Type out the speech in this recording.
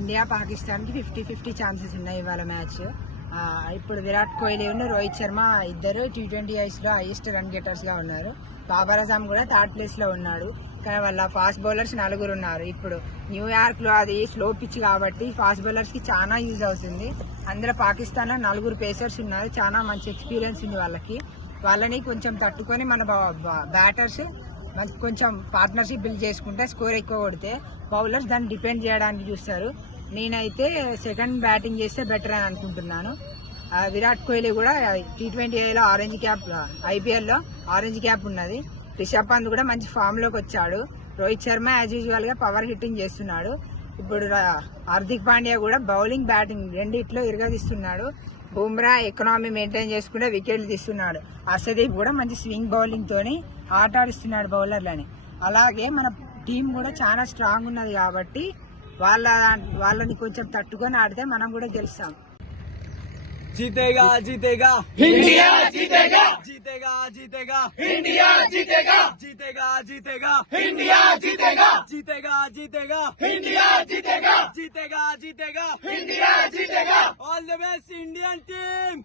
India Pakistan కి 50-50 chances ఉన్నాయి ఇవాళ మ్యాచ్. ఇప్పుడు విరాట్ కోహ్లీ ఉన్న రోహిత్ శర్మ ఇద్దరు T20 లో హైయెస్ట్ రన్ గెటర్స్ గా ఉన్నారు. బాబర్ అజమ్ కూడా థర్డ్ ప్లేస్ లో ఉన్నాడు. కానీ వాళ్ళ ఫాస్ట్ బౌలర్స్ 4 ఉన్నారు. ఇప్పుడు న్యూయార్క్ లో అది స్లో పిచ్ కాబట్టి ఫాస్ట్ బౌలర్స్ కి చాలా యూజ్ అవుతుంది. అందులో పాకిస్తాన్ లో 4 పేసర్స్ ఉన్నారు. చాలా మంచి ఎక్స్పీరియన్స్ ఉంది వాళ్ళకి. వాళ్ళని కొంచెం తట్టుకొని మన బ్యాటర్స్ కొంచెం పార్ట్నర్షిప్ బిల్డ్ చేసుకుంటే స్కోర్ ఎక్కువ కొడితే బౌలర్స్ దాన్ని డిపెండ్ చేయడానికి చూస్తారు. నేనైతే సెకండ్ బ్యాటింగ్ చేస్తే బెటర్ అని అనుకుంటున్నాను. విరాట్ కోహ్లీ కూడా T20లో ఆరెంజ్ క్యాప్, IPL లో ఆరెంజ్ క్యాప్ ఉన్నది. రిషబ్ పంత్ కూడా మంచి ఫామ్ లోకి వచ్చాడు. రోహిత్ శర్మ యాజ్ యూజువల్ గా పవర్ హిట్టింగ్ చేస్తున్నాడు. ఇప్పుడు హార్దిక్ పాండ్యా కూడా బౌలింగ్ బ్యాటింగ్ రెండిట్లో ఇరగదీస్తున్నాడు. బుమ్రా ఎకనామీ మెయింటైన్ చేసుకుంటే వికెట్లు తీస్తున్నాడు. హర్షదీప్ కూడా మంచి స్వింగ్ బౌలింగ్ తోని ఆట ఆడిస్తున్నాడు బౌలర్లని. అలాగే మన టీం కూడా చాలా స్ట్రాంగ్ ఉన్నది కాబట్టి వాళ్ళని కొంచెం తట్టుకొని ఆడితే మనం కూడా గెలుస్తాం. जीतेगा जीतेगा इंडिया जीतेगा जीतेगा जीतेगा इंडिया जीतेगा जीतेगा जीतेगा इंडिया जीतेगा जीतेगा जीतेगा इंडिया जीतेगा जीतेगा जीतेगा इंडिया जीतेगा all the best Indian team.